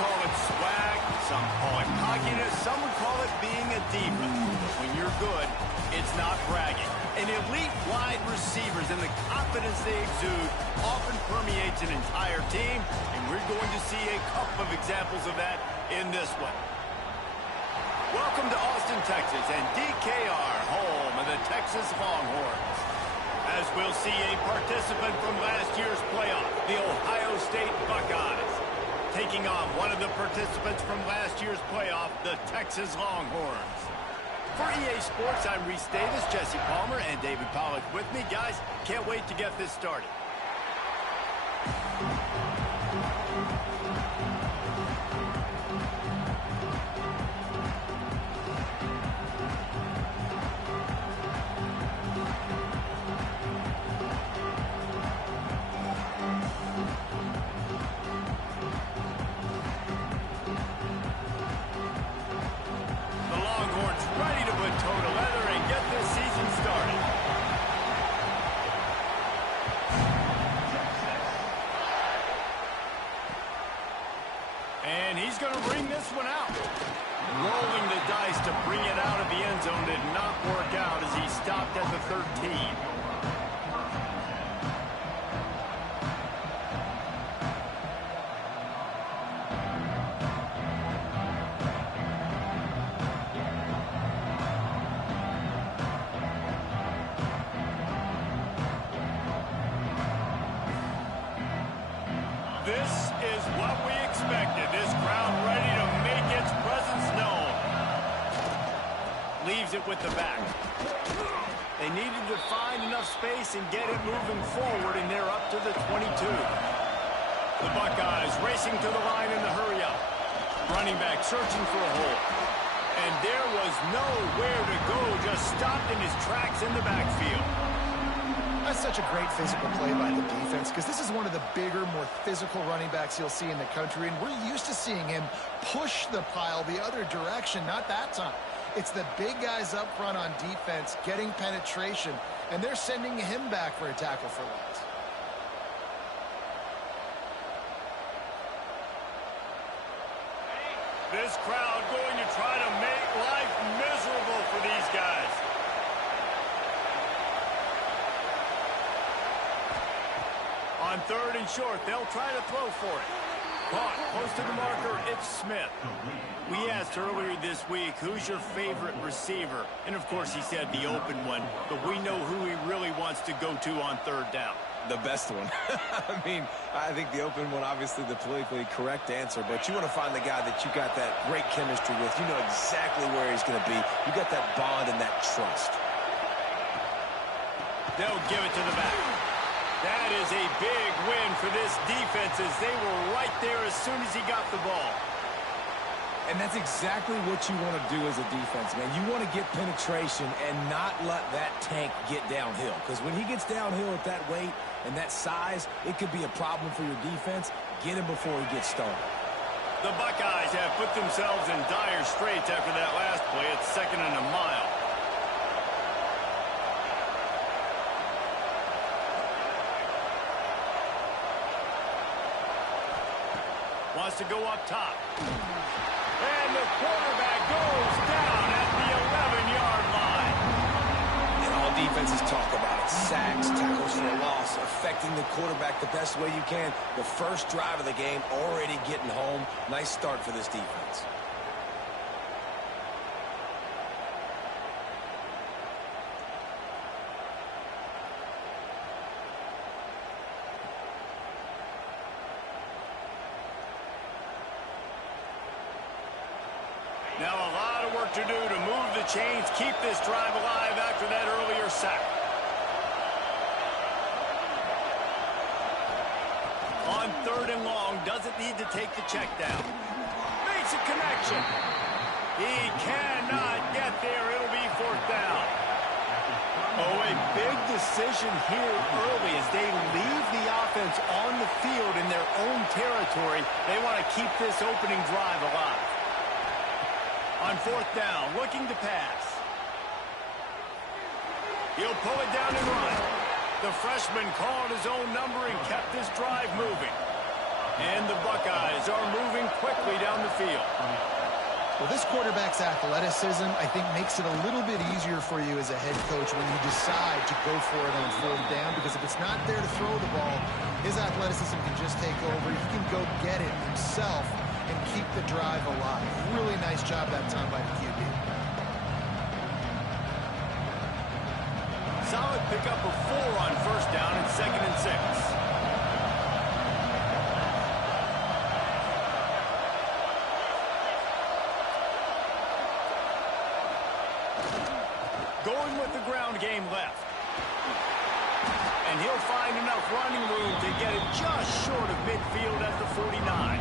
call it swag, some call it cockiness, some would call it being a diva. But when you're good, it's not bragging. An elite wide receivers and the confidence they exude often permeates an entire team, and we're going to see a couple of examples of that in this one. Welcome to Austin, Texas, and DKR, home of the Texas Longhorns. As we'll see a participant from last year's playoff, the Ohio State Buckeyes, taking on one of the participants from last year's playoff, the Texas Longhorns. For EA Sports, I'm Reese Davis, Jesse Palmer, and David Pollack with me. Guys, can't wait to get this started. And he's going to bring this one out. Rolling the dice to bring it out of the end zone did not work out as he stopped at the 13. This is what we expected. This crowd ready to make its presence known. Leaves it with the back. They needed to find enough space and get it moving forward, and they're up to the 22. The Buckeyes racing to the line in the hurry-up. Running back searching for a hole. And there was nowhere to go, just stopped in his tracks in the backfield. That's such a great physical play by the defense because this is one of the bigger, more physical running backs you'll see in the country, and we're used to seeing him push the pile the other direction. Not that time. It's the big guys up front on defense getting penetration, and they're sending him back for a tackle for loss. This crowd going to try to make life miserable for these guys. On third and short, they'll try to throw for it. Caught close to the marker, it's Smith. We asked earlier this week, who's your favorite receiver? And of course he said the open one, but we know who he really wants to go to on third down. The best one. I mean, I think the open one, obviously the politically correct answer, but you want to find the guy that you got that great chemistry with. You know exactly where he's going to be. You got that bond and that trust. They'll give it to the back. That is a big win for this defense as they were right there as soon as he got the ball. And that's exactly what you want to do as a defense, man. You want to get penetration and not let that tank get downhill. Because when he gets downhill at that weight and that size, it could be a problem for your defense. Get him before he gets started. The Buckeyes have put themselves in dire straits after that last play. It's 2nd and a mile. Wants to go up top. And the quarterback goes down at the 11-yard line. And all defenses talk about it. Sacks, tackles for a loss, affecting the quarterback the best way you can. The first drive of the game, already getting home. Nice start for this defense. Now a lot of work to do to move the chains, keep this drive alive after that earlier sack. On third and long, doesn't need to take the check down. Makes a connection. He cannot get there. It'll be 4th down. Oh, a big decision here early as they leave the offense on the field in their own territory. They want to keep this opening drive alive. On 4th down, looking to pass. He'll pull it down and run. The freshman called his own number and kept this drive moving. And the Buckeyes are moving quickly down the field. Well, this quarterback's athleticism, I think, makes it a little bit easier for you as a head coach when you decide to go for it on 4th down, because if it's not there to throw the ball, his athleticism can just take over. He can go get it himself and keep the drive alive. Really nice job that time by the QB. Solid pickup of 4 on 1st down and 2nd and 6. Going with the ground game left. And he'll find enough running room to get it just short of midfield at the 49.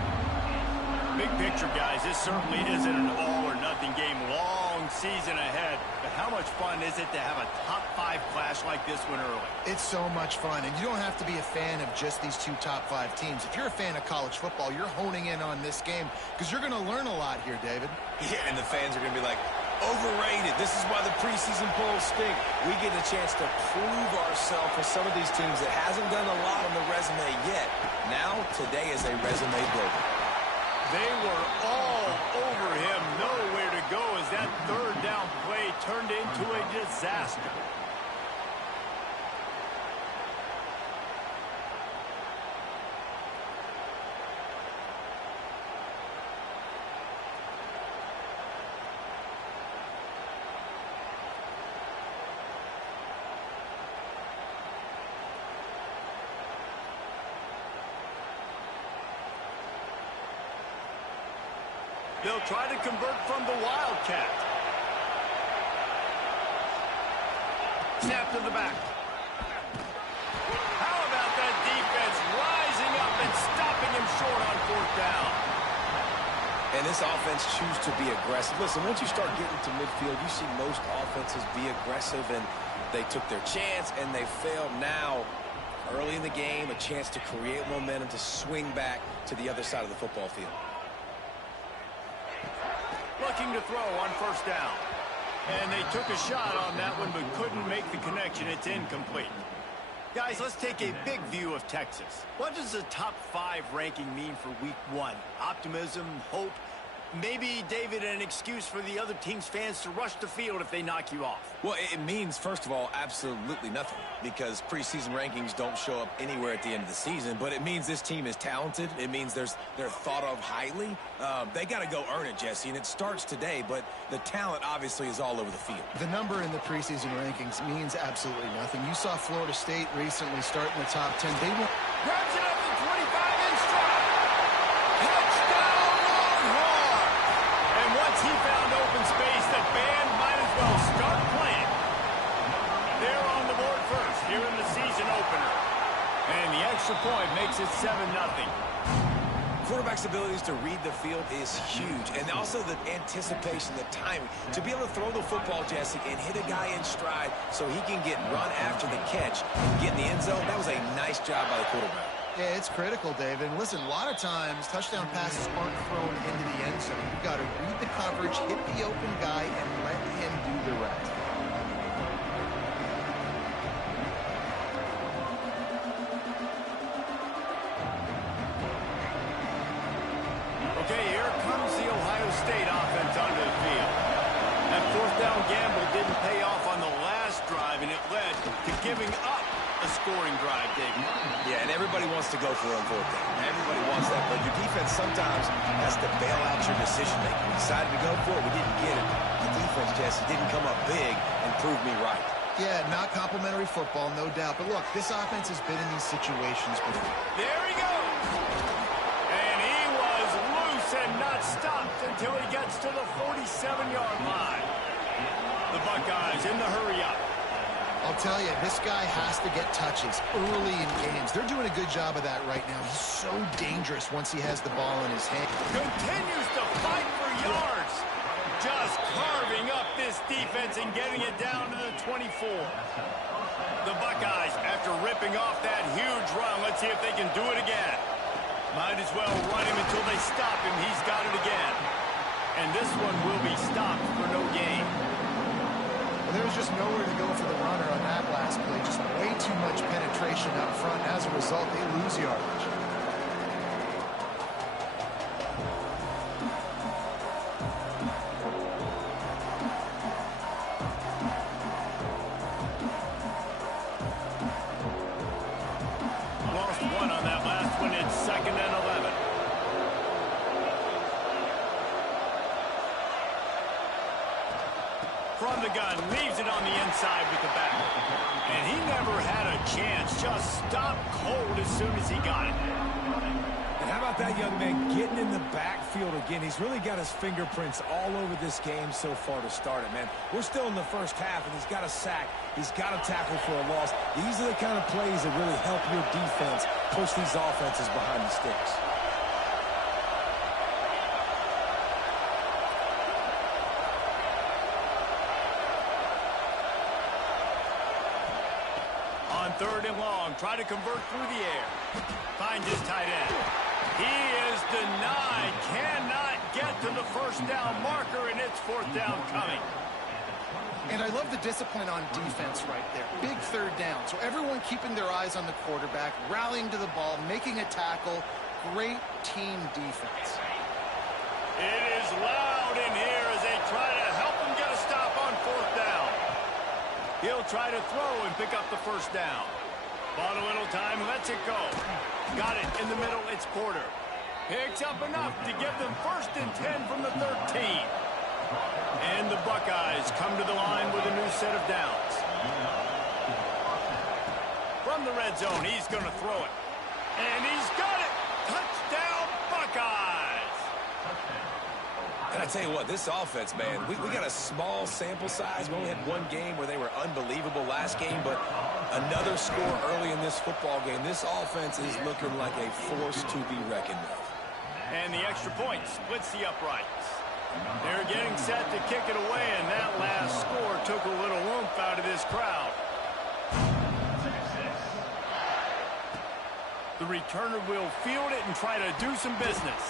Big picture, guys, this certainly isn't an all-or-nothing game. Long season ahead. But how much fun is it to have a top-5 clash like this one early? It's so much fun, and you don't have to be a fan of just these 2 top-5 teams. If you're a fan of college football, you're honing in on this game because you're going to learn a lot here, David. Yeah, and the fans are going to be like, overrated. This is why the preseason polls stink. We get a chance to prove ourselves for some of these teams that hasn't done a lot on the resume yet. Now, today is a resume builder. They were all over him. Nowhere to go as that 3rd down play turned into a disaster. They'll try to convert from the Wildcat. Snap to the back. How about that defense rising up and stopping him short on 4th down? And this offense chooses to be aggressive. Listen, once you start getting to midfield, you see most offenses be aggressive, and they took their chance, and they failed. Now, early in the game, a chance to create momentum to swing back to the other side of the football field. Looking to throw on 1st down. And they took a shot on that one but couldn't make the connection. It's incomplete. Guys, let's take a big view of Texas. What does the top 5 ranking mean for week 1? Optimism, hope, maybe, David, an excuse for the other team's fans to rush the field if they knock you off? Well, it means, first of all, absolutely nothing, because preseason rankings don't show up anywhere at the end of the season. But it means this team is talented. It means they're thought of highly. They got to go earn it, Jesse, and it starts today. But the talent, obviously, is all over the field. The number in the preseason rankings means absolutely nothing. You saw Florida State recently start in the top 10. They won't. Grabs it up to 25 in stride. Touchdown, Longhorn! And once he found open space, the band might as well start playing. They're on the board first here in the season opener. And the extra point makes it 7-0. Quarterback's abilities to read the field is huge, and also the anticipation, the timing. To be able to throw the football, Jesse, and hit a guy in stride so he can get run after the catch and get in the end zone, that was a nice job by the quarterback. Yeah, it's critical, David. And listen, a lot of times touchdown passes aren't thrown into the end zone. You've got to read the coverage, hit the open guy, and let him do the rest. Okay, here comes the Ohio State offense onto the field. That 4th down gamble didn't pay off on the last drive, and it led to giving up a scoring drive, David. Yeah, and everybody wants to go for it on 4th down. Everybody wants that, but your defense sometimes has to bail out your decision-making. We decided to go for it. We didn't get it. The defense, Jesse, didn't come up big and prove me right. Yeah, not complimentary football, no doubt. But look, this offense has been in these situations before. There he goes. And he was loose and not stopped until he gets to the 47-yard line. The Buckeyes in the hurry-up. I'll tell you, this guy has to get touches early in games. They're doing a good job of that right now. He's so dangerous once he has the ball in his hand. Continues to fight for yards. Just carving up this defense and getting it down to the 24. The Buckeyes, after ripping off that huge run, let's see if they can do it again. Might as well run him until they stop him. He's got it again. And this one will be stopped for no gain. There was just nowhere to go for the runner on that last play. Just way too much penetration up front. As a result, they lose yardage. the gun, leaves it on the inside with the back. And he never had a chance, just stopped cold as soon as he got it. And how about that young man getting in the backfield again? He's really got his fingerprints all over this game so far to start it, man. We're still in the first half, and he's got a sack. He's got a tackle for a loss. These are the kind of plays that really help your defense push these offenses behind the sticks. On 3rd and long, try to convert through the air. Finds his tight end. He is denied. Cannot get to the first down marker, and it's 4th down coming. And I love the discipline on defense right there. Big 3rd down. So everyone keeping their eyes on the quarterback, rallying to the ball, making a tackle. Great team defense. It is loud in here as they try to help him get a stop on 4th down. He'll try to throw and pick up the first down. Bought a little time, lets it go. Got it in the middle, it's Porter. Picks up enough to give them 1st and 10 from the 13. And the Buckeyes come to the line with a new set of downs. From the red zone, he's going to throw it. And he's got it! Touchdown, Buckeyes! And I tell you what, this offense, man, we got a small sample size. We only had one game where they were unbelievable last game, but another score early in this football game. This offense is looking like a force to be reckoned with. And the extra point splits the uprights. They're getting set to kick it away, and that last score took a little oomph out of this crowd. The returner will field it and try to do some business.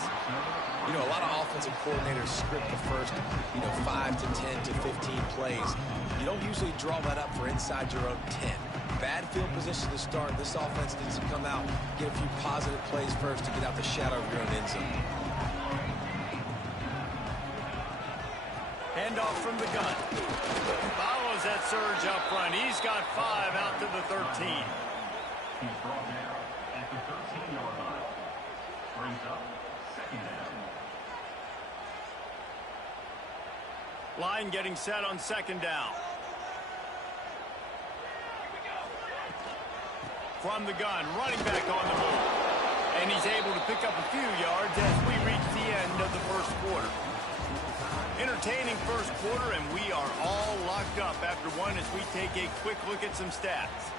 You know, a lot of offensive coordinators script the first, 5 to 10 to 15 plays. You don't usually draw that up for inside your own 10. Bad field position to start. This offense needs to come out, get a few positive plays first to get out the shadow of your own end zone. Handoff from the gun. Follows that surge up front. He's got 5 out to the 13. He's brought down at the 13-yard line. Brings up 2nd down. Line getting set on 2nd down. From the gun, running back on the move. And he's able to pick up a few yards as we reach the end of the first quarter. Entertaining first quarter, and we are all locked up after one as we take a quick look at some stats.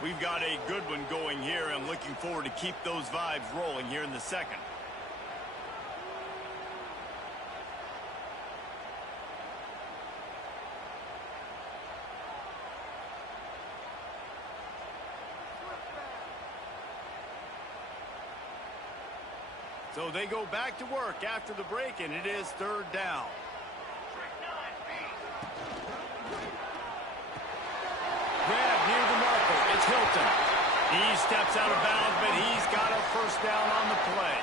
We've got a good one going here, and looking forward to keep those vibes rolling here in the second. So they go back to work after the break, and it is 3rd down. Grab near the marker. It's Hilton. He steps out of bounds, but he's got a first down on the play.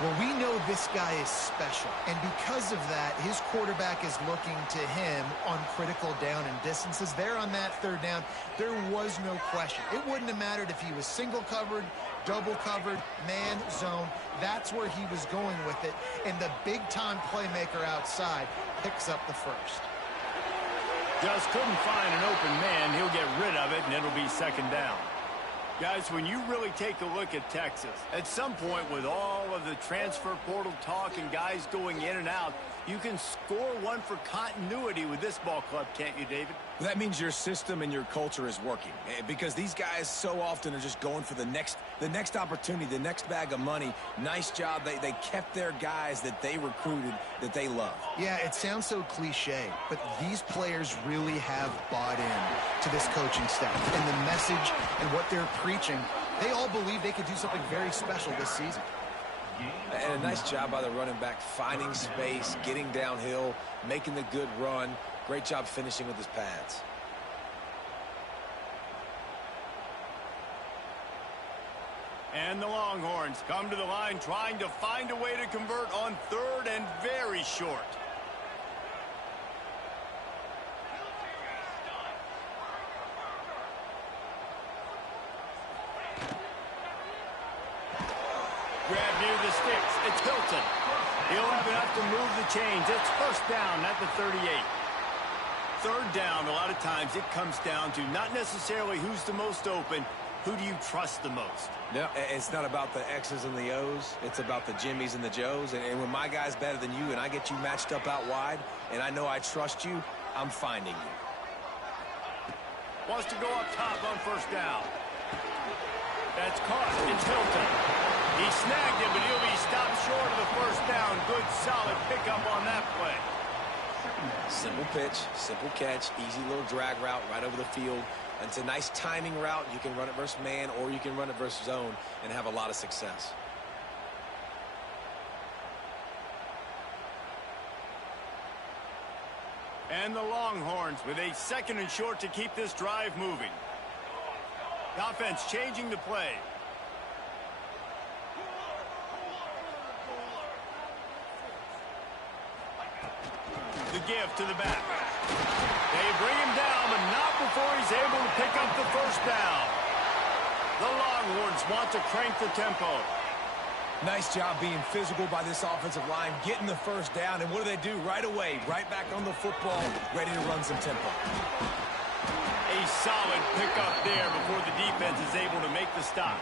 Well, we know this guy is special, and because of that, his quarterback is looking to him on critical down and distances. There on that 3rd down, there was no question. It wouldn't have mattered if he was single covered, double covered, man, zone. That's where he was going with it, and the big-time playmaker outside picks up the first. Just couldn't find an open man. He'll get rid of it, and it'll be 2nd down. Guys, when you really take a look at Texas, at some point with all of the transfer portal talk and guys going in and out, you can score one for continuity with this ball club, can't you, David? That means your system and your culture is working, because these guys so often are just going for the next opportunity, the next bag of money. Nice job. They kept their guys that they recruited, that they love. Yeah, it sounds so cliche, but these players really have bought in to this coaching staff and the message and what they're preaching. They all believe they could do something very special this season. And a nice job by the running back, finding space, getting downhill, making the good run. Great job finishing with his pads. And the Longhorns come to the line trying to find a way to convert on 3rd and very short. Grab near the sticks. It's Hilton. He'll have enough to move the chains. It's 1st down at the 38. third down, a lot of times it comes down to not necessarily who's the most open, who do you trust the most? No, it's not about the X's and the O's. It's about the Jimmys and the Joes. And when my guy's better than you and I get you matched up out wide and I know I trust you, I'm finding you. Wants to go up top on first down. That's caught. It's Hilton. He snagged it, but he'll be stopped short of the first down. Good, solid pickup on that play. Simple pitch, simple catch, easy little drag route right over the field. It's a nice timing route. You can run it versus man or you can run it versus zone and have a lot of success. And the Longhorns with a 2nd and short to keep this drive moving. The offense changing the play. The give to the back. They bring him down, but not before he's able to pick up the first down. The Longhorns want to crank the tempo. Nice job being physical by this offensive line, getting the first down, and what do? Right away, right back on the football, ready to run some tempo. A solid pickup there before the defense is able to make the stop.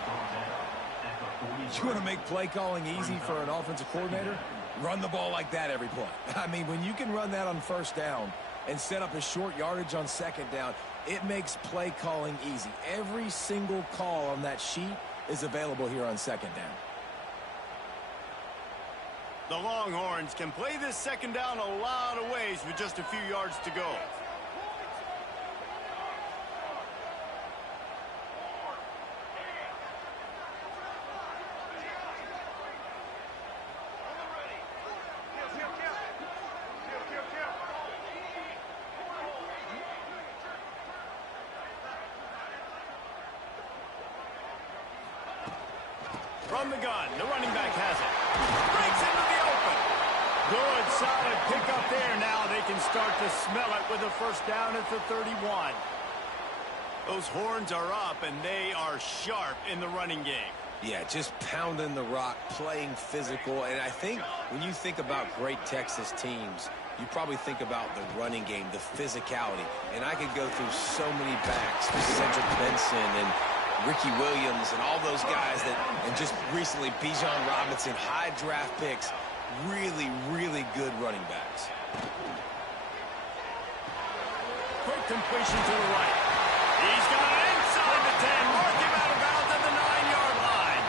You want to make play calling easy for an offensive coordinator? Run the ball like that every play. I mean, when you can run that on first down and set up a short yardage on second down, it makes play calling easy. Every single call on that sheet is available here on second down. The Longhorns can play this second down a lot of ways with just a few yards to go. From the gun, the running back has it. Breaks into the open. Good, solid pickup there. Now they can start to smell it with a first down at the 31. Those horns are up, and they are sharp in the running game. Yeah, just pounding the rock, playing physical. And I think when you think about great Texas teams, you probably think about the running game, the physicality. And I could go through so many backs, Cedric Benson and Ricky Williams and all those guys that, and just recently Bijan Robinson, high draft picks, really, really good running backs. Quick completion to the right. He's got it inside the 10. Mark him out of bounds at the 9-yard line.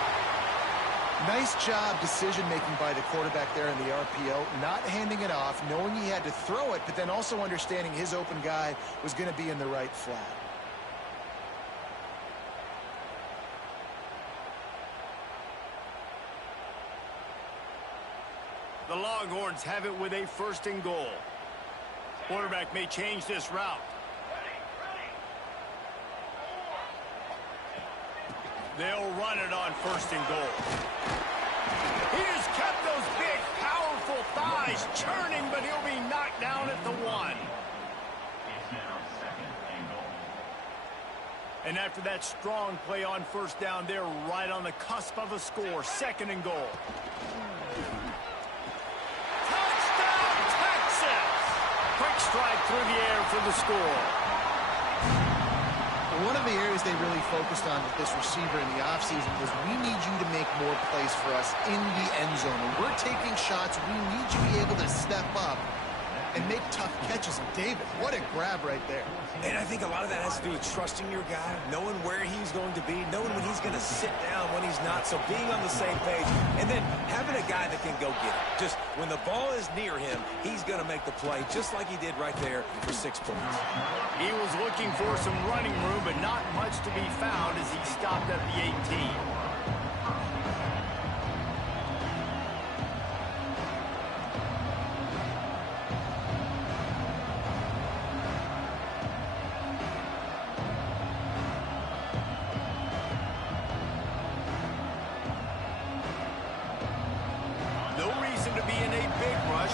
Nice job decision-making by the quarterback there in the RPO, not handing it off, knowing he had to throw it, but then also understanding his open guy was going to be in the right flat. The Longhorns have it with a 1st and goal. Quarterback may change this route. They'll run it on 1st and goal. He just kept those big, powerful thighs churning, but he'll be knocked down at the 1. It's now 2nd and goal. And after that strong play on first down, they're right on the cusp of a score. 2nd and goal. Quick strike through the air for the score. One of the areas they really focused on with this receiver in the offseason was we need you to make more plays for us in the end zone. When we're taking shots, we need you to be able to step up and make tough catches. And David, what a grab right there. And I think a lot of that has to do with trusting your guy, knowing where he's going to be, knowing when he's going to sit down, when he's not. So being on the same page, and then having a guy that can go get it. Just when the ball is near him, he's going to make the play, just like he did right there for 6 points. He was looking for some running room, but not much to be found as he stopped at the 18.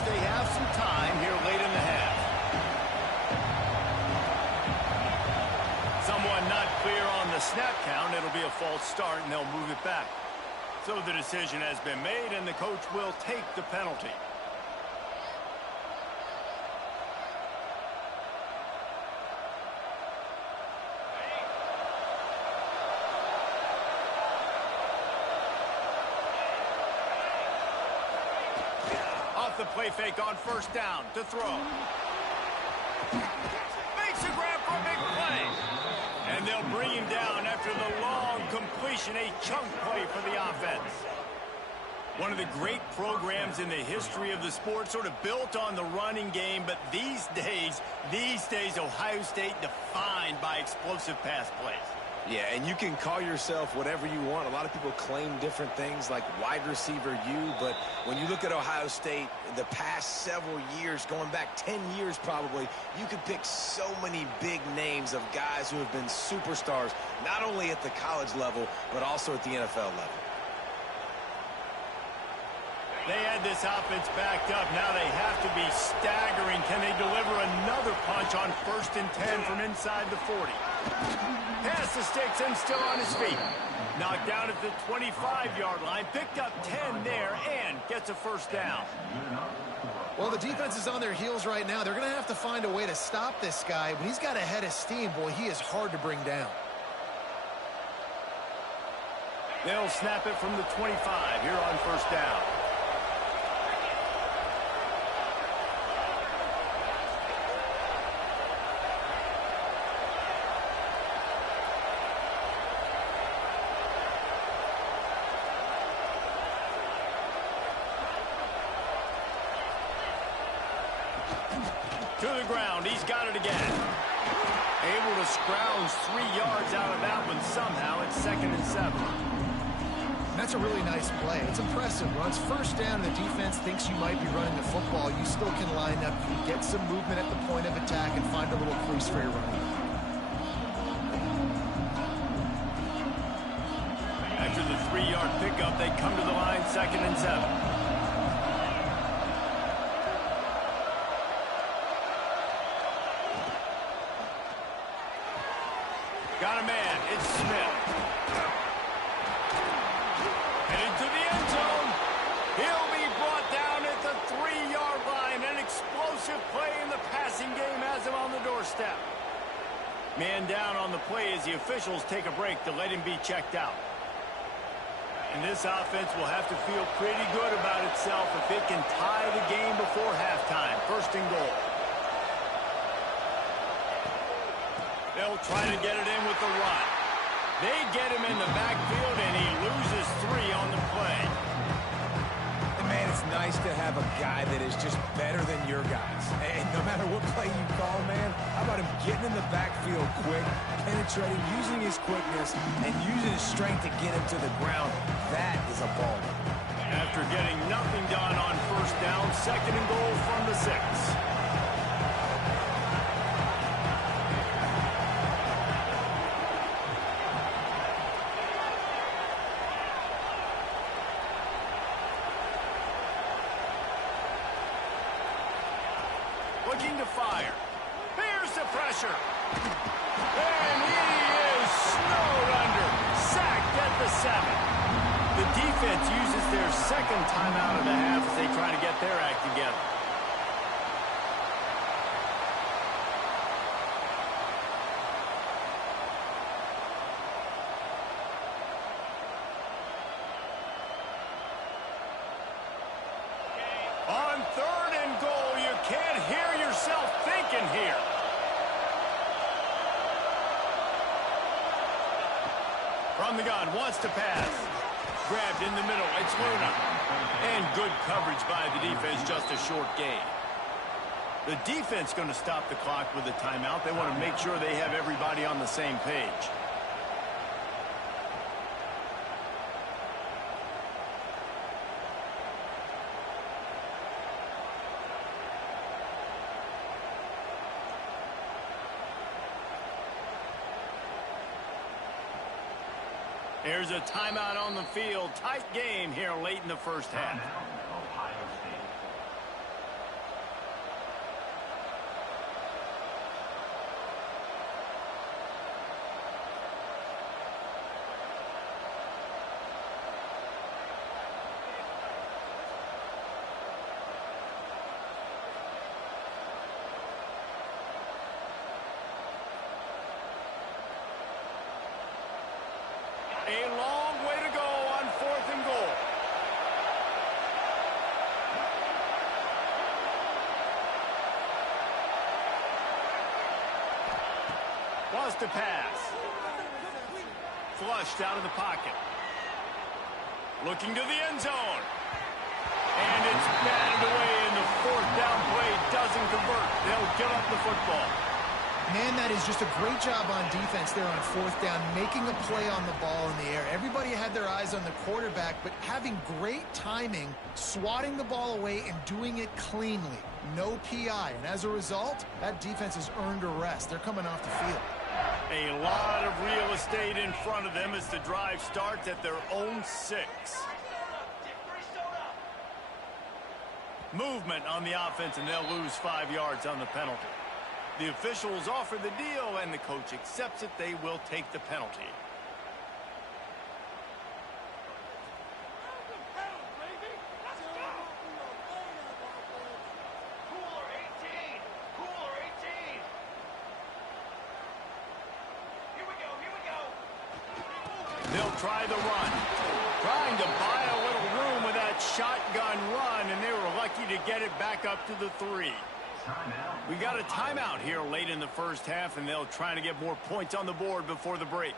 They have some time here late in the half. Someone not clear on the snap count. It'll be a false start, and they'll move it back. So the decision has been made, and the coach will take the penalty. off the play fake on first down to throw. Makes a grab for a big play. And they'll bring him down after the long completion, a chunk play for the offense. One of the great programs in the history of the sport, sort of built on the running game, but these days, Ohio State defined by explosive pass plays. Yeah, and you can call yourself whatever you want. A lot of people claim different things like wide receiver U, but when you look at Ohio State, the past several years, going back 10 years probably, you could pick so many big names of guys who have been superstars, not only at the college level, but also at the NFL level. They had this offense backed up. Now they have to be staggering. Can they deliver another punch on 1st and 10 from inside the 40? Pass the sticks and still on his feet. Knocked down at the 25-yard line. Picked up 10 there and gets a first down. Well, the defense is on their heels right now. They're going to have to find a way to stop this guy. When he's got a head of steam, boy, he is hard to bring down. They'll snap it from the 25 here on first down. To the ground, he's got it again. Able to scrounge 3 yards out of that one somehow. It's 2nd and 7. That's a really nice play. It's impressive. Once first down and the defense thinks you might be running the football, you still can line up, you can get some movement at the point of attack and find a little crease for your running. After the 3-yard pickup, they come to the line, 2nd and 7. Got a man. It's Smith. Headed to the end zone. He'll be brought down at the 3-yard line. An explosive play in the passing game has him on the doorstep. Man down on the play as the officials take a break to let him be checked out. And this offense will have to feel pretty good about itself if it can tie the game before halftime. 1st and goal. They'll try to get it in with the run. They get him in the backfield, and he loses 3 on the play. And man, it's nice to have a guy that is just better than your guys. And no matter what play you call, man, how about him getting in the backfield quick, penetrating, using his quickness, and using his strength to get him to the ground. That is a ball. After getting nothing done on first down, 2nd and goal from the 6. Looking to fire. Here's the pressure. And he is snowed under. Sacked at the 7. The defense uses their 2nd timeout of the half as they try to get their act together. On 3rd and goal, you can't hear yourself thinking here. From the gun, wants to pass. Grabbed in the middle, it's Luna. And good coverage by the defense, just a short gain. The defense going to stop the clock with a timeout. They want to make sure they have everybody on the same page. There's a timeout on the field. Tight game here late in the first half. Ohio State. A long way to go on 4th and goal. Wants to pass. Flushed out of the pocket. Looking to the end zone. And it's batted away, and the fourth down play doesn't convert. They'll give up the football. Man, that is just a great job on defense there on fourth down, making a play on the ball in the air. Everybody had their eyes on the quarterback, but having great timing, swatting the ball away and doing it cleanly. No PI, and as a result, that defense has earned a rest. They're coming off the field. A lot of real estate in front of them as the drive starts at their own 6. Movement on the offense, and they'll lose 5 yards on the penalty. The officials offer the deal, and the coach accepts it. They will take the penalty. They'll try the run. Trying to buy a little room with that shotgun run, and they were lucky to get it back up to the 3. We got a timeout here late in the first half, and they'll try to get more points on the board before the break.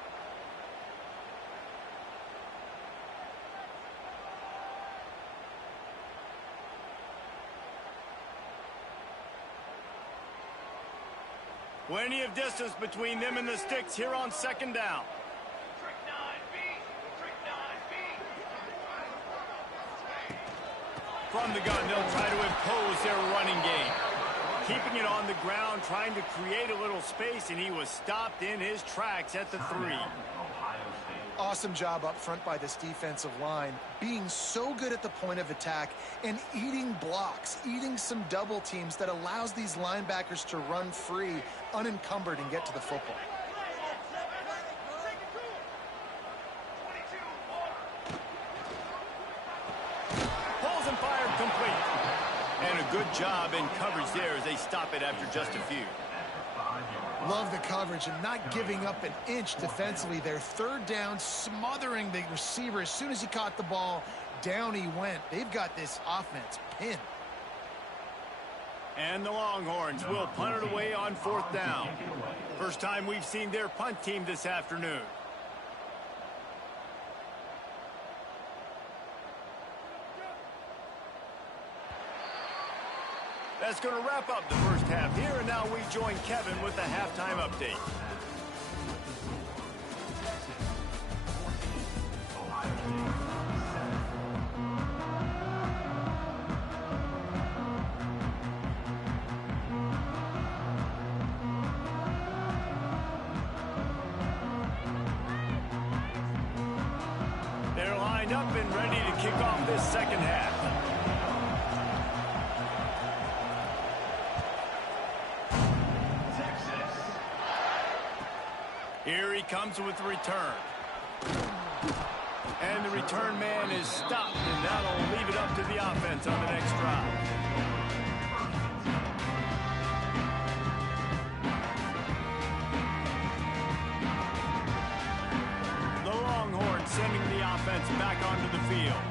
Plenty of distance between them and the sticks here on second down. From the gun, they'll try to impose their running game. Keeping it on the ground, trying to create a little space, and he was stopped in his tracks at the 3. Awesome job up front by this defensive line, being so good at the point of attack and eating blocks, eating some double teams that allows these linebackers to run free, unencumbered, and get to the football. Pulls and fired complete. And a good job in coverage there as they stop it after just a few. Love the coverage and not giving up an inch defensively. Their third down, smothering the receiver. As soon as he caught the ball, down he went. They've got this offense pinned. And the Longhorns will punt it away on fourth down. First time we've seen their punt team this afternoon. That's going to wrap up the first half here, and now we join Kevin with the halftime update. They're lined up and ready to kick off this second half. Here he comes with the return. And the return man is stopped, and that'll leave it up to the offense on the next drive. The Longhorns sending the offense back onto the field.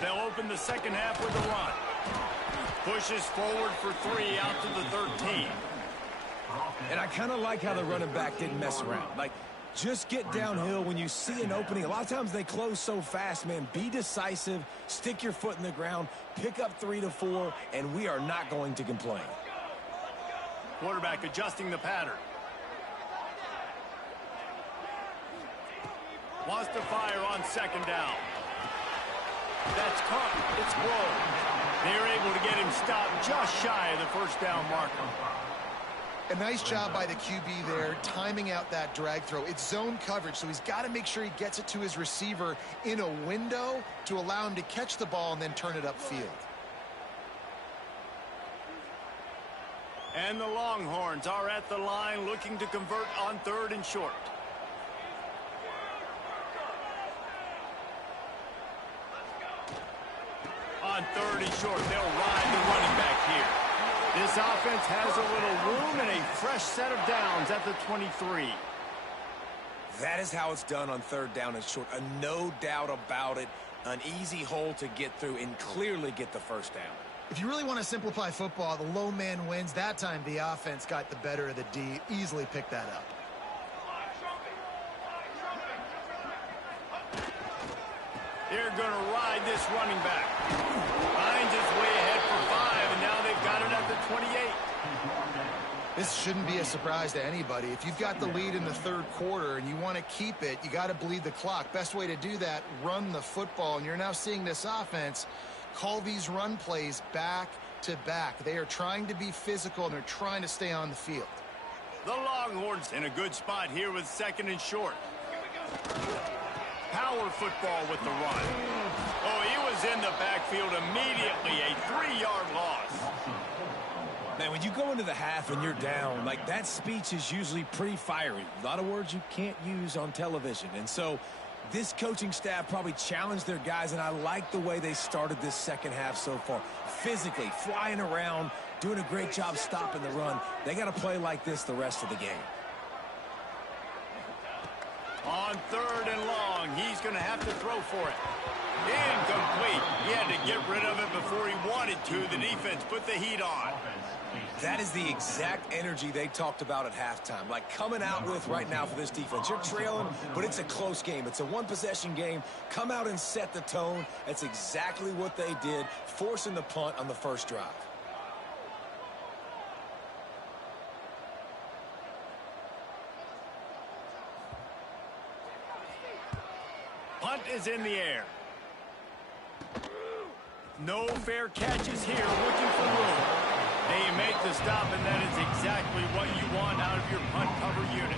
They'll open the second half with a run. Pushes forward for 3 out to the 13. And I kind of like how the running back didn't mess around. Like, just get downhill when you see an opening. A lot of times they close so fast, man. Be decisive, stick your foot in the ground, pick up 3 to 4, and we are not going to complain. Quarterback adjusting the pattern. Wants to fire on second down. That's caught. It's blown. They're able to get him stopped just shy of the first down marker. A nice job by the QB there, timing out that drag throw. It's zone coverage, so he's got to make sure he gets it to his receiver in a window to allow him to catch the ball and then turn it upfield. And the Longhorns are at the line looking to convert on 3rd and short. On 3rd and short, they'll ride the running back here. This offense has a little room and a fresh set of downs at the 23. That is how it's done on third down and short. No doubt about it. An easy hole to get through and clearly get the first down. If you really want to simplify football, the low man wins. That time the offense got the better of the D. Easily picked that up. They're going to ride this running back. Finds his way ahead for 5, and now they've got it at the 28. This shouldn't be a surprise to anybody. If you've got the lead in the third quarter and you want to keep it, you got to bleed the clock. Best way to do that, run the football. And you're now seeing this offense call these run plays back to back. They are trying to be physical, and they're trying to stay on the field. The Longhorns in a good spot here with 2nd and short. Power football with the run. Oh, he was in the backfield immediately. A 3-yard loss. Man, when you go into the half and you're down, like, that speech is usually pretty fiery. A lot of words you can't use on television. And so this coaching staff probably challenged their guys, and I like the way they started this second half so far. Physically, flying around, doing a great job stopping the run. They got to play like this the rest of the game. On 3rd and long, he's going to have to throw for it. Incomplete. He had to get rid of it before he wanted to. The defense put the heat on. That is the exact energy they talked about at halftime. Like, coming out with right now for this defense. You're trailing, but it's a close game. It's a one-possession game. Come out and set the tone. That's exactly what they did, forcing the punt on the first drive. Punt is in the air. No fair catches here, looking for room. They make the stop, and that is exactly what you want out of your punt cover unit.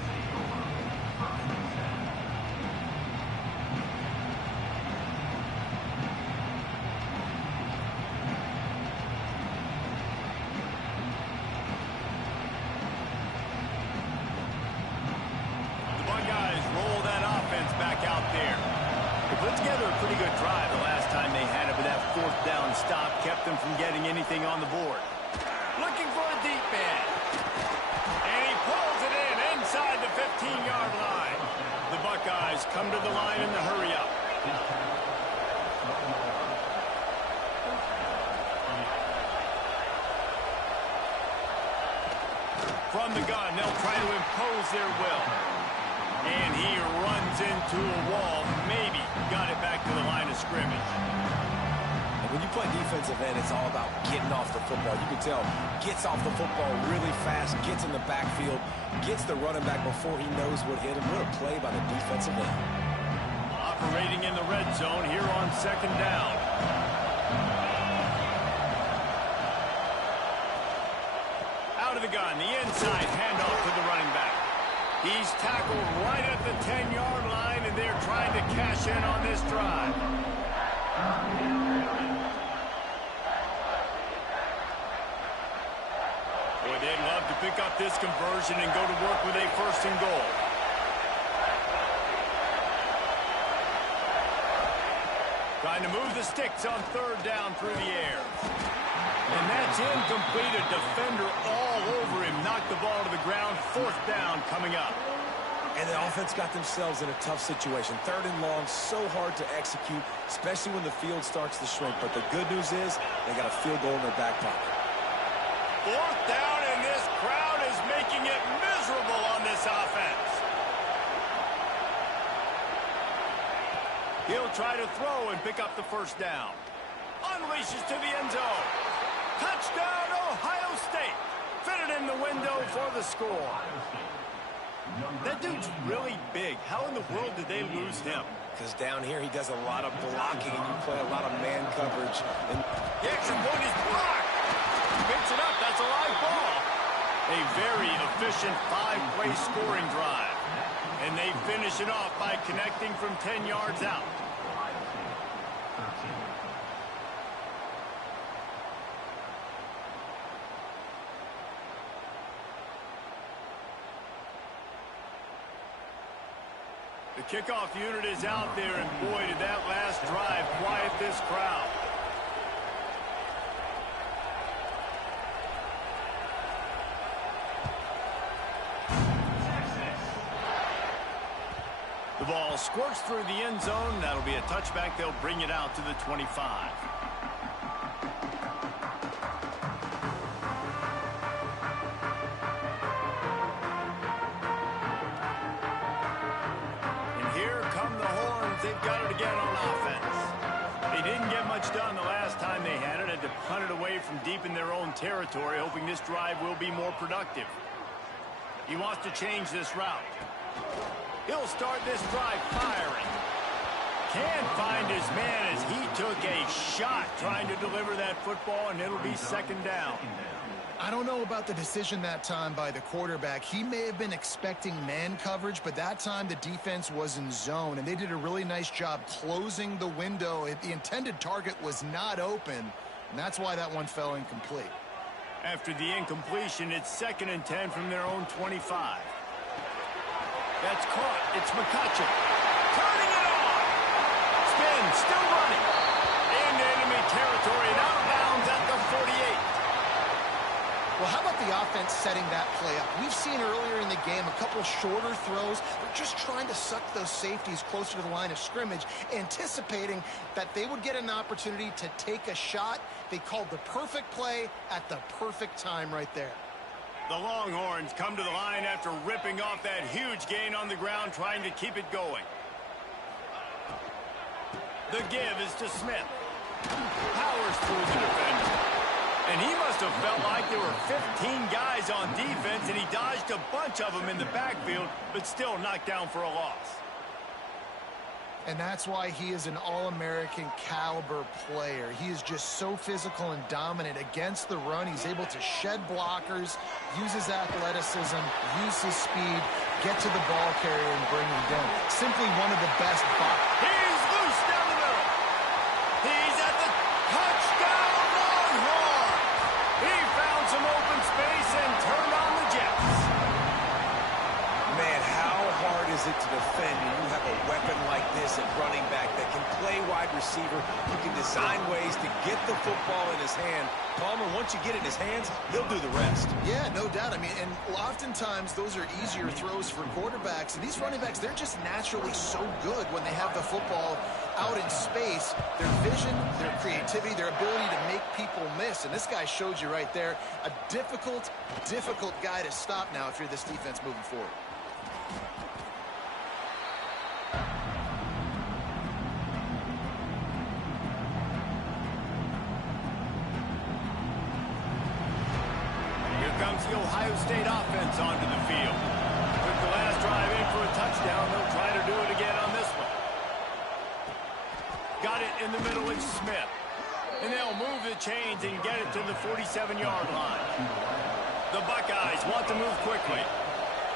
The Buckeyes roll that offense back out there. They put together a pretty good drive the last time they had it, but that 4th down stop kept them from getting anything on the board. Looking for a deep man. And he pulls it in inside the 15-yard line. The Buckeyes come to the line in the hurry-up. From the gun, they'll try to impose their will. And he runs into a wall. Maybe got it back to the line of scrimmage. When you play defensive end, it's all about getting off the football. You can tell, gets off the football really fast, gets in the backfield, gets the running back before he knows what hit him. What a play by the defensive end. Operating in the red zone here on 2nd down. Out of the gun, the inside handoff to the running back. He's tackled right at the 10-yard line, and they're trying to cash in on this drive. Boy, they'd love to pick up this conversion and go to work with a 1st and goal. Trying to move the sticks on 3rd down through the air. And that's incomplete. A defender all over him. Knocked the ball to the ground. 4th down coming up. And the offense got themselves in a tough situation. 3rd and long, so hard to execute, especially when the field starts to shrink. But the good news is they got a field goal in their back pocket. 4th down, and this crowd is making it miserable on this offense. He'll try to throw and pick up the 1st down. Unleashes to the end zone. Touchdown, Ohio State. Fitted in the window for the score. That dude's really big. How in the world did they lose him? Because down here he does a lot of blocking, and you play a lot of man coverage. And the extra point is blocked. Picks it up. That's a live ball. A very efficient 5-play scoring drive. And they finish it off by connecting from 10 yards out. The kickoff unit is out there, and boy, did that last drive quiet this crowd. The ball squirts through the end zone. That'll be a touchback. They'll bring it out to the 25. And here come the horns. They've got it again on offense. They didn't get much done the last time they had it. Had to punt it away from deep in their own territory, hoping this drive will be more productive. He wants to change this route. He'll start this drive firing. Can't find his man as he took a shot trying to deliver that football, and it'll be second down. I don't know about the decision that time by the quarterback. He may have been expecting man coverage, but that time the defense was in zone, and they did a really nice job closing the window. The intended target was not open, and that's why that one fell incomplete. After the incompletion, it's 2nd and 10 from their own 25. That's caught. It's McCutcheon. Turning it on. Spin, still running. Into enemy territory and out of bounds at the 48. Well, how about the offense setting that play up? We've seen earlier in the game a couple shorter throws. They're just trying to suck those safeties closer to the line of scrimmage, anticipating that they would get an opportunity to take a shot. They called the perfect play at the perfect time right there. The Longhorns come to the line after ripping off that huge gain on the ground, trying to keep it going. The give is to Smith. Powers through the defender. And he must have felt like there were 15 guys on defense, and he dodged a bunch of them in the backfield, but still knocked down for a loss. And that's why he is an All-American caliber player. He is just so physical and dominant against the run. He's able to shed blockers, use his athleticism, use his speed, get to the ball carrier and bring him down. Simply one of the best boxers. He's loose down the middle. He's at the touchdown Longhorn. He found some open space and turned on the Jets. Man, how hard is it to defend when you have a weapon like this at running back that can play wide receiver? You can design ways to get the football in his hand. Palmer, once you get it in his hands, he'll do the rest. Yeah, no doubt. I mean, and oftentimes those are easier throws for quarterbacks. And these running backs, they're just naturally so good when they have the football out in space. Their vision, their creativity, their ability to make people miss. And this guy showed you right there, a difficult guy to stop now if you're this defense moving forward. Here comes the Ohio State offense onto the field. Took the last drive in for a touchdown. They'll try to do it again on this one. Got it in the middle, it's Smith. And they'll move the chains and get it to the 47-yard line. The Buckeyes want to move quickly.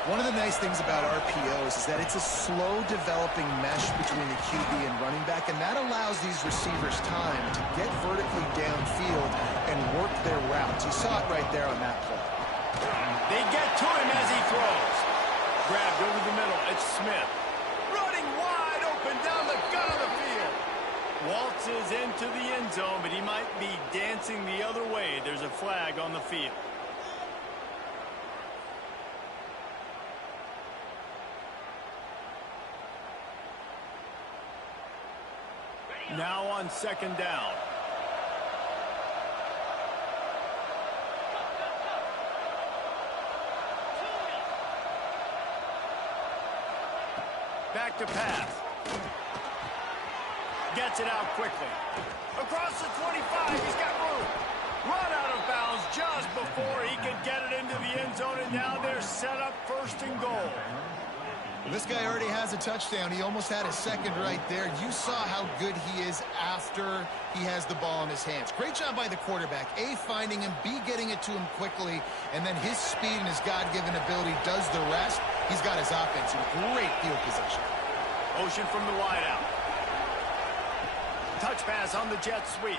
One of the nice things about RPOs is that it's a slow developing mesh between the QB and running back, and that allows these receivers time to get vertically downfield and work their routes. You saw it right there on that play. They get to him as he throws. Grabbed over the middle, it's Smith. Running wide open down the gut of the field. Waltzes into the end zone, but he might be dancing the other way. There's a flag on the field. Now on second down. Back to pass. Gets it out quickly. Across the 25, he's got room. Run out of bounds just before he could get it into the end zone, and now they're set up 1st and goal. This guy already has a touchdown. He almost had a second right there. You saw how good he is after he has the ball in his hands. Great job by the quarterback. A, finding him, B, getting it to him quickly, and then his speed and his God-given ability does the rest. He's got his offense in great field position. Ocean from the wideout. Touch pass on the jet sweep.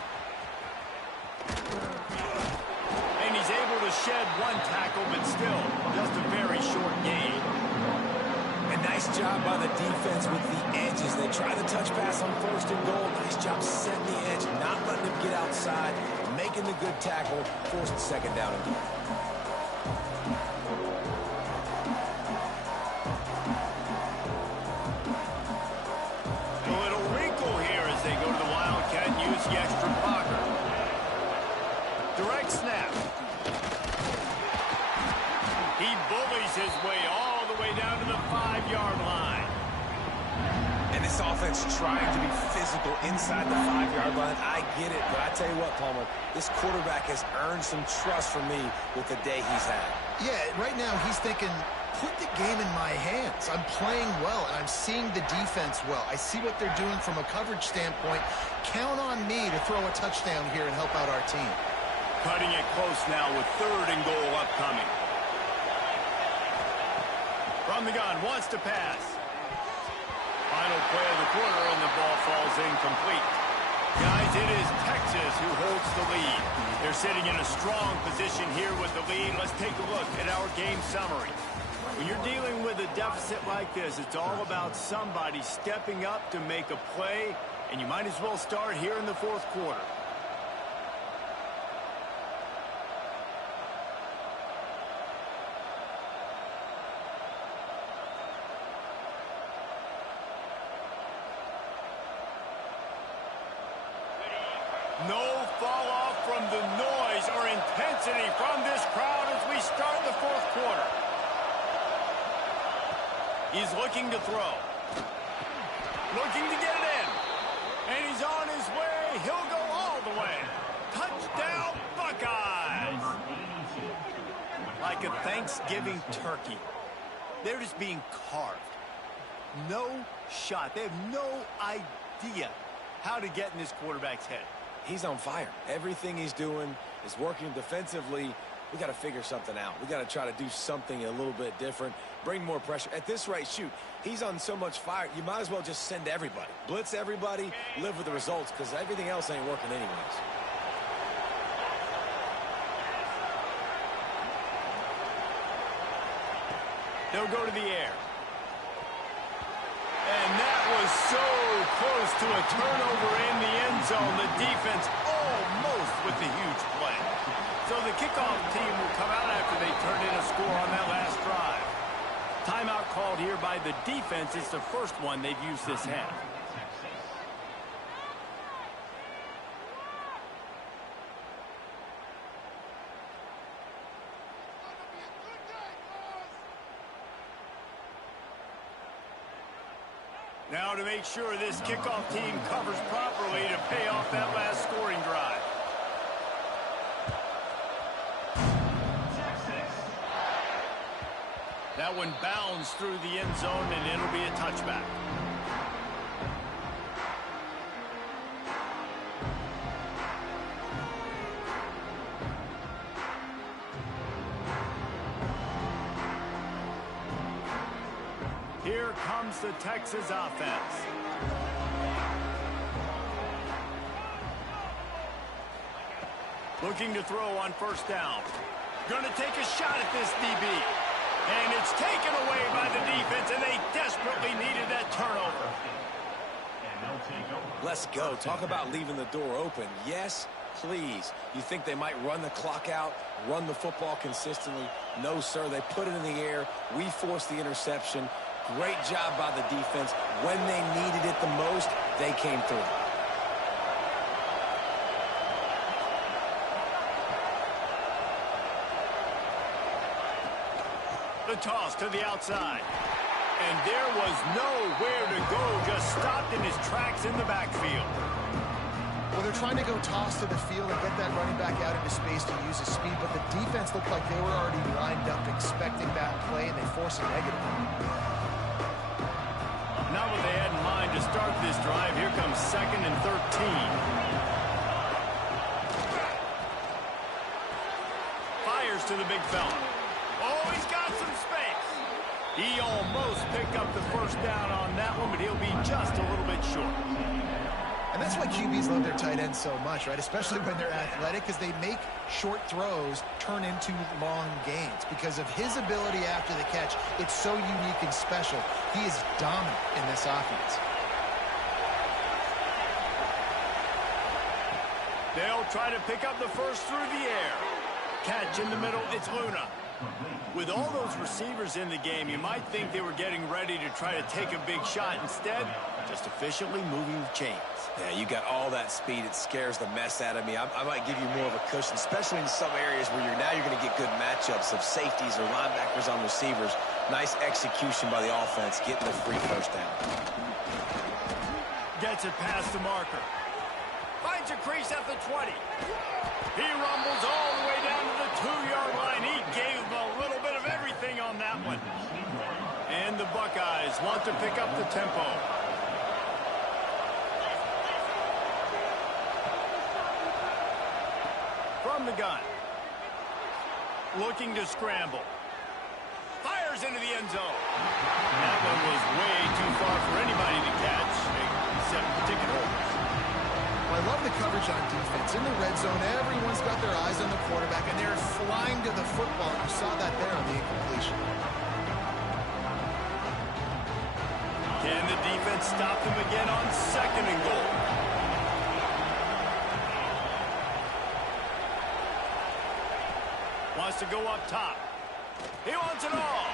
And he's able to shed one tackle, but still just a very short gain. A nice job by the defense with the edges. They try the touch pass on 1st and goal. Nice job setting the edge, not letting him get outside, making the good tackle, forced the 2nd down and goal. 5-yard line. And this offense trying to be physical inside the 5-yard line. I get it, but I tell you what, Palmer, this quarterback has earned some trust from me with the day he's had. Yeah, right now he's thinking, put the game in my hands. I'm playing well, and I'm seeing the defense well. I see what they're doing from a coverage standpoint. Count on me to throw a touchdown here and help out our team. Cutting it close now with 3rd and goal upcoming. From the gun, wants to pass. Final play of the quarter, and the ball falls incomplete. Guys, it is Texas who holds the lead. They're sitting in a strong position here with the lead. Let's take a look at our game summary. When you're dealing with a deficit like this, it's all about somebody stepping up to make a play, and you might as well start here in the 4th quarter. No fall off from the noise or intensity from this crowd as we start the 4th quarter. He's looking to throw. Looking to get it in. And he's on his way. He'll go all the way. Touchdown, Buckeyes. Like a Thanksgiving turkey. They're just being carved. No shot. They have no idea how to get in this quarterback's head. He's on fire. Everything he's doing is working defensively. We got to figure something out. We got to try to do something a little bit different, bring more pressure. At this rate, shoot, he's on so much fire, you might as well just send everybody. Blitz everybody, live with the results, because everything else ain't working anyways. They'll go to the air. And that was so close to a turnover in the end zone. The defense almost with the huge play. So the kickoff team will come out after they turn in a score on that last drive. Timeout called here by the defense. It's the first one they've used this half. Now to make sure this kickoff team covers properly to pay off that last scoring drive. That one bounds through the end zone, and it'll be a touchback. Here comes the Texas offense. Looking to throw on 1st down. Going to take a shot at this DB. And it's taken away by the defense, and they desperately needed that turnover. Let's go. Talk about leaving the door open. Yes, please. You think they might run the clock out, run the football consistently? No, sir. They put it in the air. We forced the interception. Great job by the defense. When they needed it the most, they came through. The toss to the outside. And there was nowhere to go, just stopped in his tracks in the backfield. Well, they're trying to go toss to the field and get that running back out into space to use his speed, but the defense looked like they were already lined up expecting that play, and they forced a negative. Not what they had in mind to start this drive. Here comes 2nd and 13. Fires to the big fella. Oh, he's got some space. He almost picked up the 1st down on that one, but he'll be just a little bit short. And that's why QBs love their tight ends so much, right? Especially when they're athletic, because they make short throws turn into long gains. Because of his ability after the catch, it's so unique and special. He is dominant in this offense. They'll try to pick up the 1st through the air. Catch in the middle, it's Luna. With all those receivers in the game, you might think they were getting ready to try to take a big shot. Instead, just efficiently moving the chains. Yeah, you got all that speed. It scares the mess out of me. I might give you more of a cushion, especially in some areas where you're going to get good matchups of safeties or linebackers on receivers. Nice execution by the offense, getting the free first down. Gets it past the marker. Finds a crease at the 20. He rumbles all the way down to the 2-yard line. He gave a little bit of everything on that one. And the Buckeyes want to pick up the tempo. From the gun. Looking to scramble. Fires into the end zone. That one was way too far for anybody to catch, except ticket holders. Well, I love the coverage on defense. In the red zone, everyone's got their eyes on the quarterback, and they're flying to the football. You saw that there on the incompletion. Can the defense stop them again on 2nd and goal? Wants to go up top. He wants it all.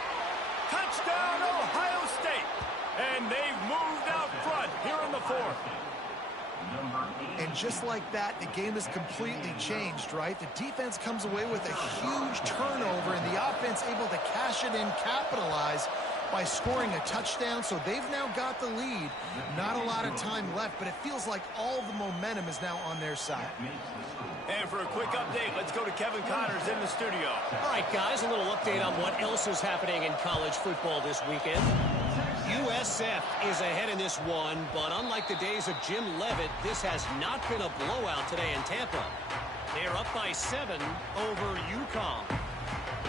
Touchdown, Ohio State. And they've moved out front here in the 4th. And just like that, the game is completely changed, right? The defense comes away with a huge turnover, and the offense able to cash it in, capitalize by scoring a touchdown. So they've now got the lead. Not a lot of time left, but it feels like all the momentum is now on their side. And for a quick update, let's go to Kevin Connors in the studio. All right, guys, a little update on what else is happening in college football this weekend. USF is ahead in this one, but unlike the days of Jim Leavitt, this has not been a blowout today in Tampa. They're up by 7 over UConn.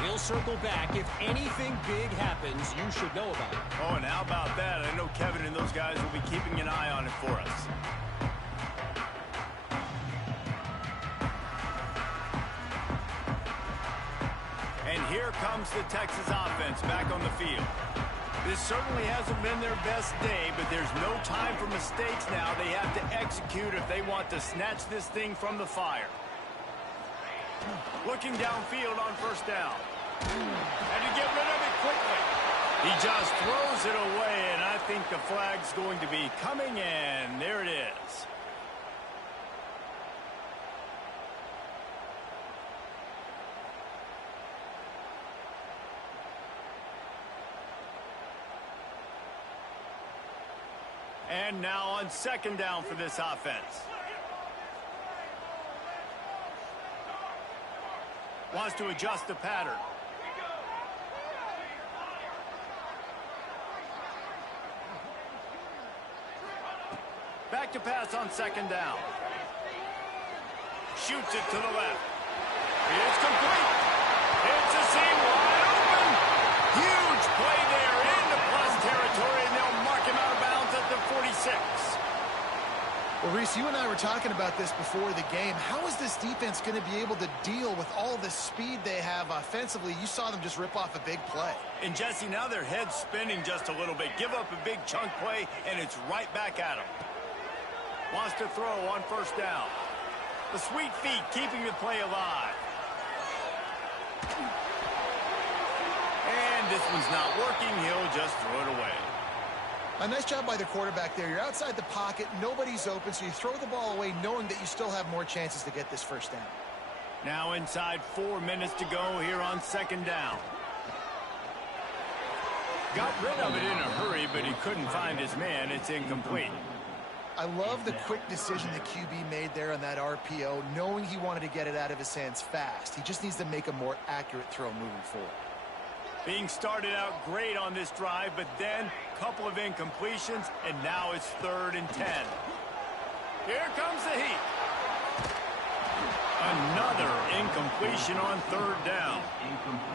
We'll circle back. If anything big happens, you should know about it. Oh, and how about that? I know Kevin and those guys will be keeping an eye on it for us. And here comes the Texas offense back on the field. This certainly hasn't been their best day, but there's no time for mistakes now. They have to execute if they want to snatch this thing from the fire. Looking downfield on 1st down. And to get rid of it quickly. He just throws it away, and I think the flag's going to be coming in. There it is. And now on 2nd down for this offense. Wants to adjust the pattern. Back to pass on 2nd down. Shoots it to the left. It's complete. It's a seam wide open. Huge play there into plus territory, and they'll mark him out of bounds at the 46. Well, Reese, you and I were talking about this before the game. How is this defense going to be able to deal with all the speed they have offensively? You saw them just rip off a big play. And, Jesse, now their head's spinning just a little bit. Give up a big chunk play, and it's right back at them. Wants to throw on 1st down. The sweet feet keeping the play alive. And this one's not working. He'll just throw it away. A nice job by the quarterback there. You're outside the pocket. Nobody's open, so you throw the ball away knowing that you still have more chances to get this 1st down. Now inside 4 minutes to go here on 2nd down. Got rid of it in a hurry, but he couldn't find his man. It's incomplete. I love the quick decision the QB made there on that RPO, knowing he wanted to get it out of his hands fast. He just needs to make a more accurate throw moving forward. Being started out great on this drive, but then a couple of incompletions, and now it's 3rd and 10. Here comes the heat. Another incompletion on 3rd down.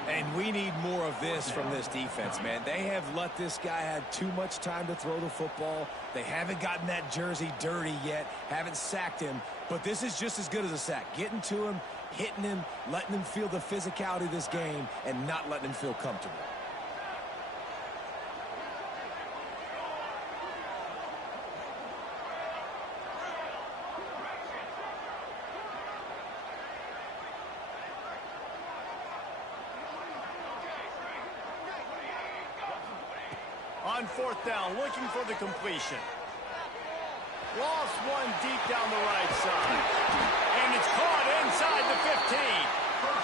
And we need more of this from this defense, man. They have let this guy have too much time to throw the football. They haven't gotten that jersey dirty yet, haven't sacked him. But this is just as good as a sack. Getting to him, hitting him, letting him feel the physicality of this game, and not letting him feel comfortable. On 4th down, looking for the completion. Lost one deep down the right side. And it's caught inside the 15.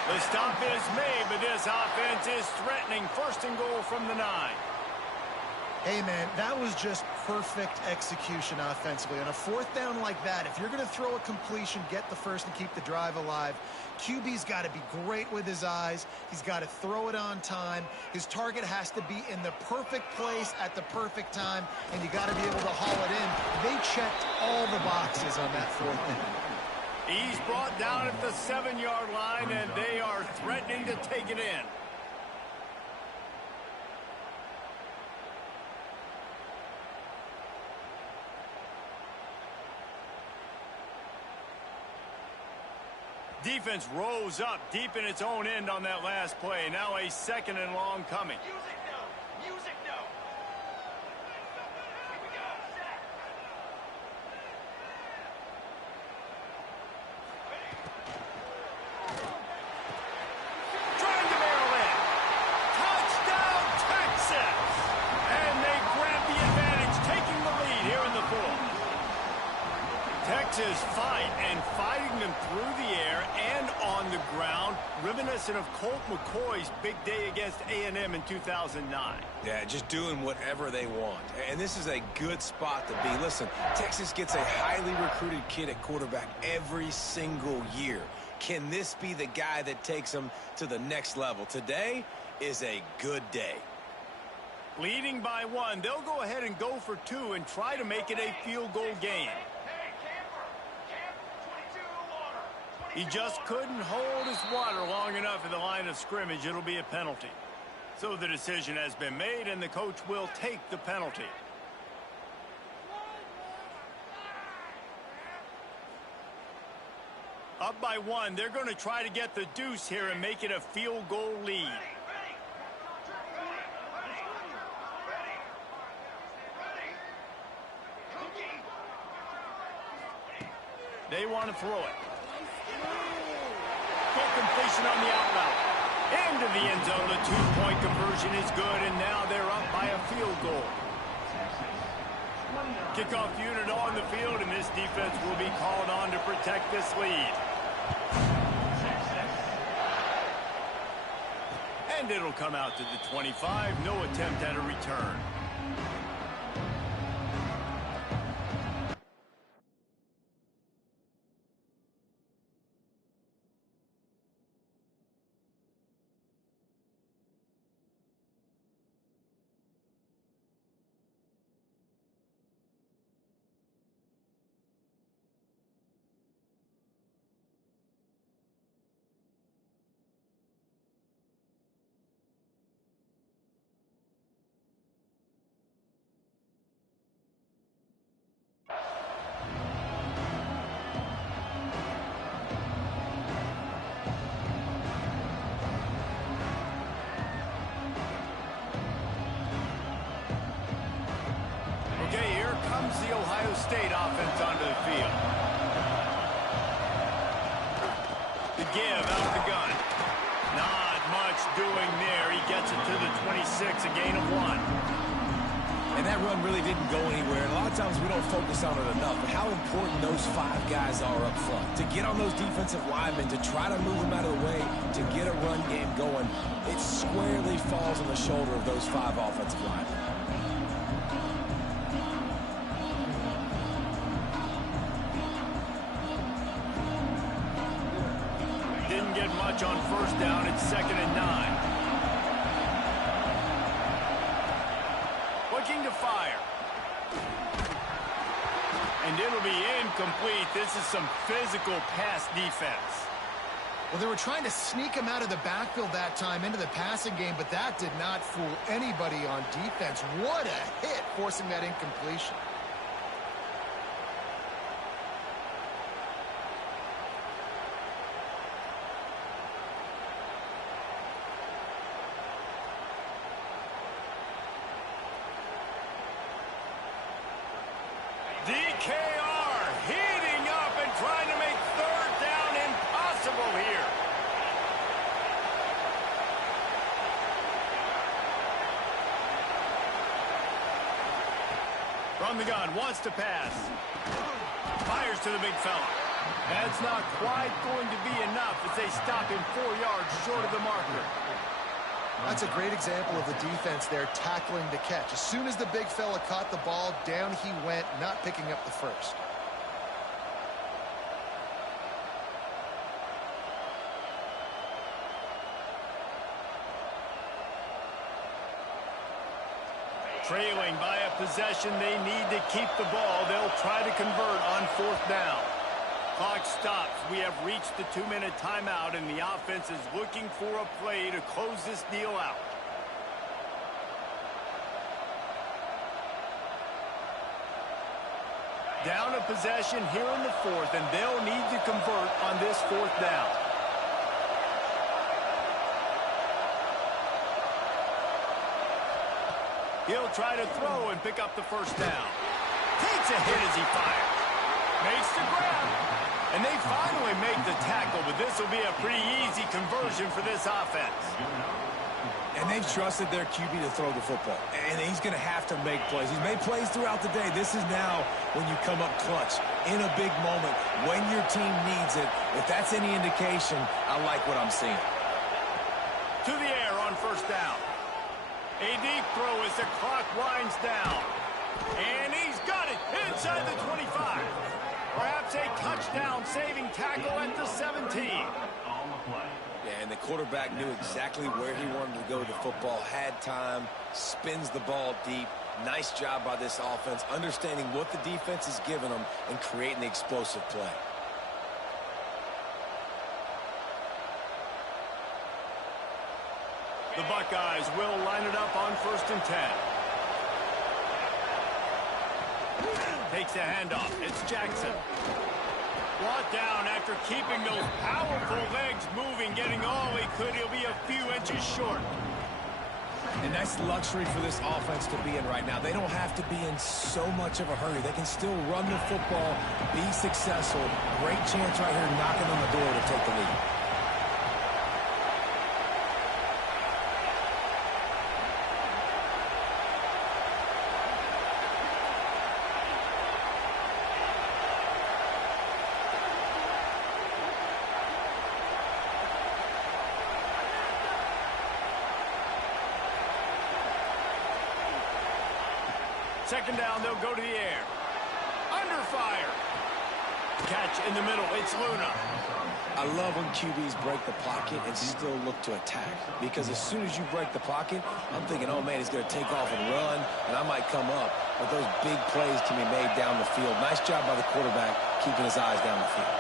The stop is made, but this offense is threatening. 1st and goal from the 9. Hey, man, that was just perfect execution offensively. On a 4th down like that, if you're going to throw a completion, get the first and keep the drive alive, QB's got to be great with his eyes. He's got to throw it on time. His target has to be in the perfect place at the perfect time, and you got to be able to haul it in. They checked all the boxes on that 4th down. He's brought down at the 7-yard line, and they are threatening to take it in. Defense rose up deep in its own end on that last play. Now a 2nd and long coming. Music no. Music no. Here we go. Set. Trying to barrel in. Touchdown, Texas! And they grab the advantage, taking the lead here in the 4th. Texas fighting them through the air and on the ground, reminiscent of Colt McCoy's big day against A&M in 2009. Yeah, just doing whatever they want. And this is a good spot to be. Listen, Texas gets a highly recruited kid at quarterback every single year. Can this be the guy that takes them to the next level? Today is a good day. Leading by 1, they'll go ahead and go for 2 and try to make it a field goal game. He just couldn't hold his water long enough at the line of scrimmage. It'll be a penalty. So the decision has been made, and the coach will take the penalty. Up by 1, they're going to try to get the deuce here and make it a field goal lead. They want to throw it. Full completion on the out route. Into the end zone. The 2-point conversion is good, and now they're up by a field goal. Kickoff unit on the field, and this defense will be called on to protect this lead. And it'll come out to the 25. No attempt at a return. The Ohio State offense onto the field. The give out of the gun. Not much doing there. He gets it to the 26, a gain of 1. And that run really didn't go anywhere. And a lot of times we don't focus on it enough, but how important those 5 guys are up front. To get on those defensive linemen, to try to move them out of the way, to get a run game going, it squarely falls on the shoulder of those 5 offensive linemen. On 1st down, it's 2nd and 9. Looking to fire. And it'll be incomplete. This is some physical pass defense. Well, they were trying to sneak him out of the backfield that time into the passing game, but that did not fool anybody on defense. What a hit, forcing that incompletion. DKR heating up and trying to make 3rd down impossible here. From the gun, wants to pass. Fires to the big fella. That's not quite going to be enough as they stop him 4 yards short of the marker. That's a great example of the defense there tackling to catch. As soon as the big fella caught the ball, down he went, not picking up the first. Trailing by a possession, they need to keep the ball. They'll try to convert on 4th down. Clock stops. We have reached the 2-minute timeout, and the offense is looking for a play to close this deal out. Down a possession here in the 4th, and they'll need to convert on this 4th down. He'll try to throw and pick up the first down. Takes a hit as he fires. Makes the grab. And they finally make the tackle, but this will be a pretty easy conversion for this offense. And they've trusted their QB to throw the football. And he's going to have to make plays. He's made plays throughout the day. This is now when you come up clutch in a big moment when your team needs it. If that's any indication, I like what I'm seeing. To the air on 1st down. A deep throw as the clock winds down. And he's got it inside the 25. Perhaps a touchdown-saving tackle at the 17. Yeah, and the quarterback knew exactly where he wanted to go with the football, had time, spins the ball deep. Nice job by this offense, understanding what the defense is giving them and creating the explosive play. The Buckeyes will line it up on 1st and 10. Takes the handoff. It's Jackson. Brought down after keeping those powerful legs moving, getting all he could. He'll be a few inches short. And that's luxury for this offense to be in right now. They don't have to be in so much of a hurry. They can still run the football, be successful. Great chance right here knocking on the door to take the lead. Second down, they'll go to the air. Under fire. Catch in the middle. It's Luna. I love when QBs break the pocket and still look to attack. Because as soon as you break the pocket, I'm thinking, oh, man, he's going to take off and run, and I might come up. But those big plays can be made down the field. Nice job by the quarterback keeping his eyes down the field.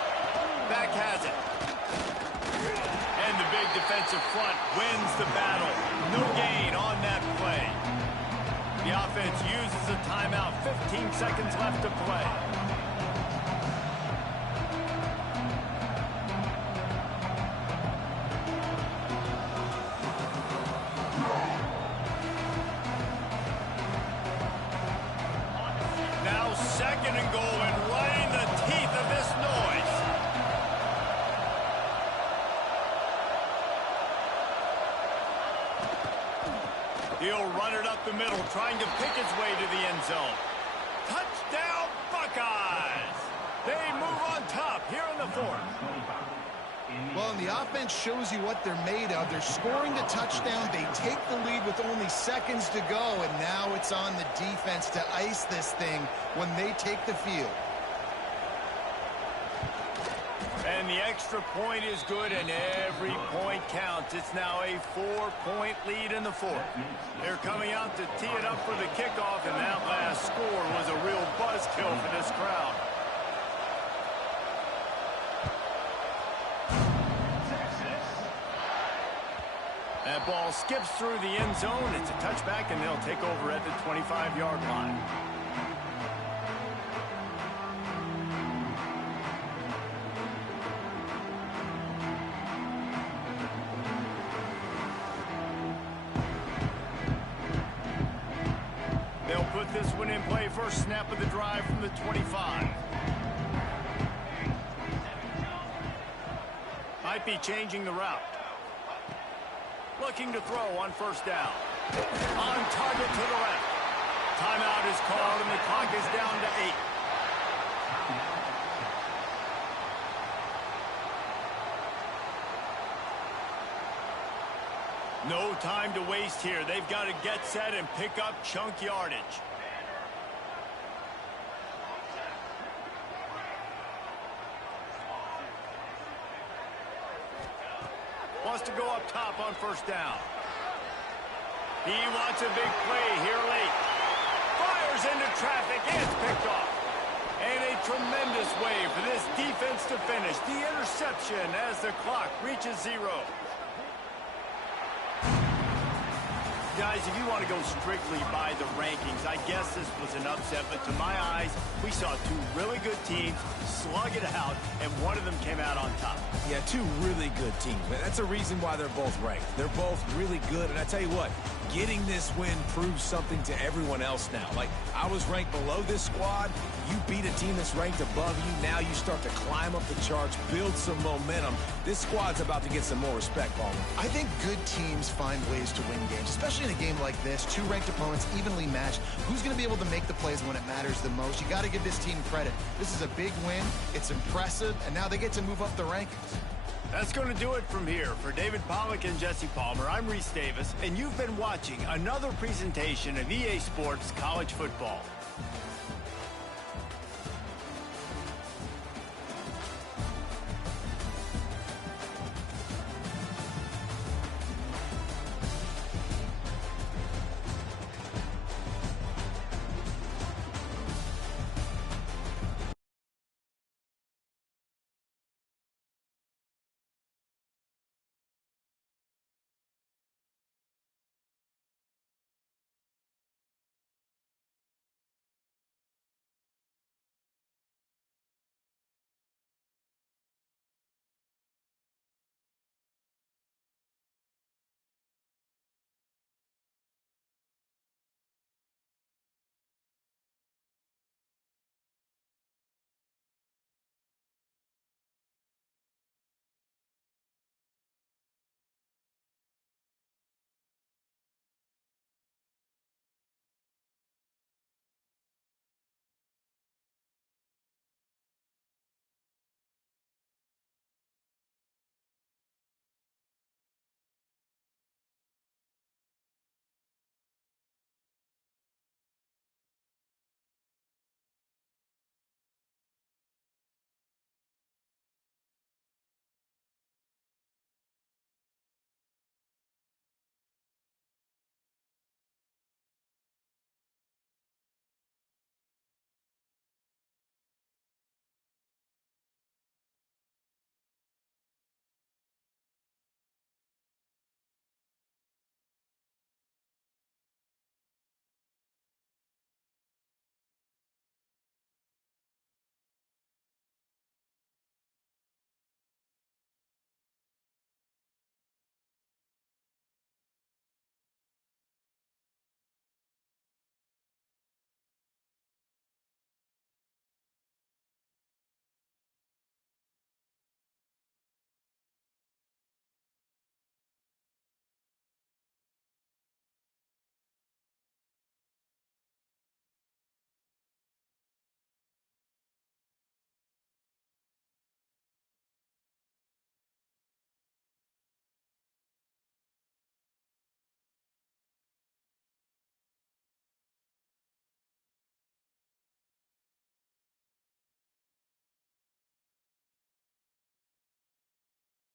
Back has it. And the big defensive front wins the battle. No gain on that play. The offense uses a timeout. 15 seconds left to play. Now 2nd and goal, and right in the teeth of this noise. He'll run it up the middle, trying to pick his way to the end zone. Touchdown, Buckeyes! They move on top here in the 4th. Well, and the offense shows you what they're made of. They're scoring the touchdown. They take the lead with only seconds to go, and now it's on the defense to ice this thing when they take the field. And the extra point is good, and every point counts. It's now a 4-point lead in the 4th. They're coming out to tee it up for the kickoff, and that last score was a real buzzkill for this crowd. That ball skips through the end zone. It's a touchback, and they'll take over at the 25-yard line. They'll put this one in play. First snap of the drive from the 25. Might be changing the route. Looking to throw on 1st down. On target to the left. Timeout is called, and the clock is down to 8. No time to waste here. They've got to get set and pick up chunk yardage. Wants to go up top on first down. He wants a big play here late. Fires into traffic, and it's picked off. And a tremendous way for this defense to finish. The interception as the clock reaches 0. Guys, if you want to go strictly by the rankings, I guess this was an upset. But to my eyes, we saw two really good teams slug it out, and one of them came out on top. Yeah, two really good teams. Man, that's a reason why they're both ranked. They're both really good, and I tell you what, getting this win proves something to everyone else now. Like, I was ranked below this squad. You beat a team that's ranked above you. Now you start to climb up the charts, build some momentum. This squad's about to get some more respect, Palmer. I think good teams find ways to win games, especially in a game like this. Two ranked opponents, evenly matched. Who's going to be able to make the plays when it matters the most? You got to give this team credit. This is a big win. It's impressive, and now they get to move up the rankings. That's going to do it from here. For David Pollack and Jesse Palmer, I'm Reese Davis, and you've been watching another presentation of EA Sports College Football.